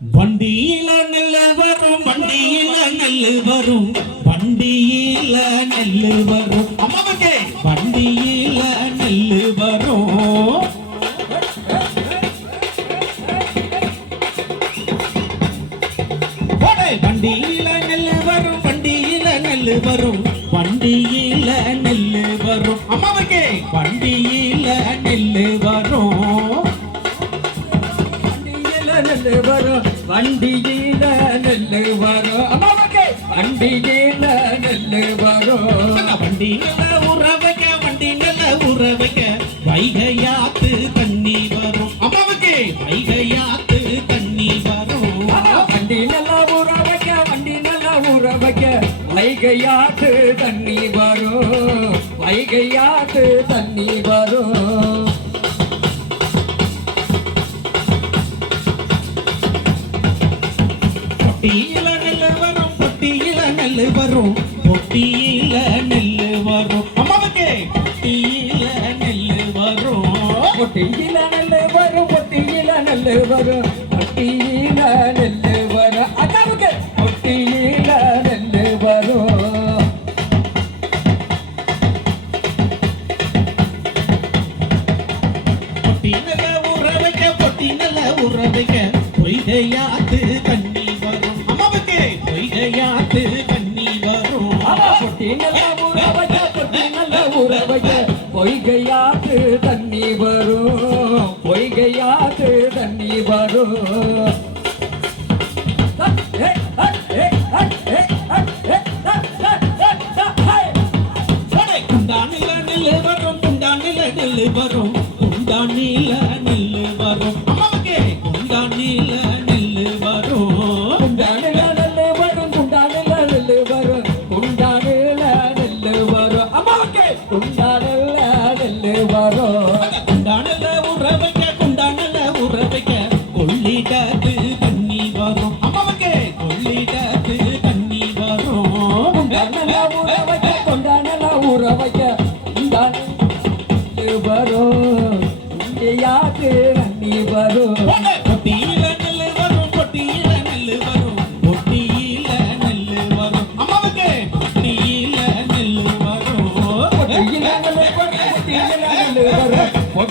வண்டியில நெல்லு வரும் வண்டியில நெல்லு வரும் வண்டியில நெல்லு வரும். அம்மாவுக்கு வண்டியில நெல்லு வரும். வண்டியில நெல்லு வரும் வண்டியில நெல்லு வரும் வண்டியில நெல்லு வரும். அம்மாவுக்கு நில்லு வரும். வண்டியில நெல்லு வரும். வண்டியில நெல்லு வரும். வண்டியில நெல்லு வரும். வண்டியில உறவைக்க வண்டியில உறவைக்க வைகையாத்து தண்ணி வரும். அம்மாவுக்கு வைகையாத்து தண்ணி வரும். வண்டியில உறவைக்க வண்டியில உறவைக்க வைகையாத்து தண்ணி வரும். வைகையாத்து தண்ணி வரும். பொட்டியில நெல்லு வரும் பொட்டியில நெல்லு வரும் பொட்டியில நெல்லு வரும் அம்மாவுக்கு! பொட்டியில நெல்லு வரும் பொட்டியில நெல்லு வரும் பொட்டியில நெல்லு வரும் பொட்டியில நெல்லு வரும் அக்காவுக்கு! பொட்டியில நெல்லு வரும் பொட்டி நல்ல ஊற வைக்க பொட்டி நல்ல ஊற வைக்க பொய்கையாத்து பொய்கையாத்து தண்ணி வரும். பொய்கையாத்து தண்ணி வரும். குண்டானில நெல்லு வரும் குண்டானில நெல்லு வரும் குண்டானில நெல்லு வரும். குண்டானல்ல உற வைக்க குண்டானல்ல உற வைக்க கொள்ளி காத்து தண்ணி வரும். அம்மாவுக்கு கொள்ளி காத்து தண்ணி வரும். குண்டானல்ல உற வைக்க குண்டானல்ல உற வைக்க வரும்.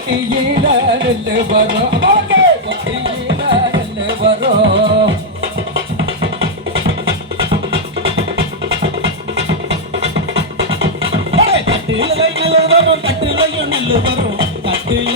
வரும் பொட்டியில நெல்லு வரும். அம்மாவுக்கு பொட்டியில நெல்லு வரும். போடே, தட்டுல நெல்லு வரும் தட்டுலையும் நெல்லு வரும் தட்டுல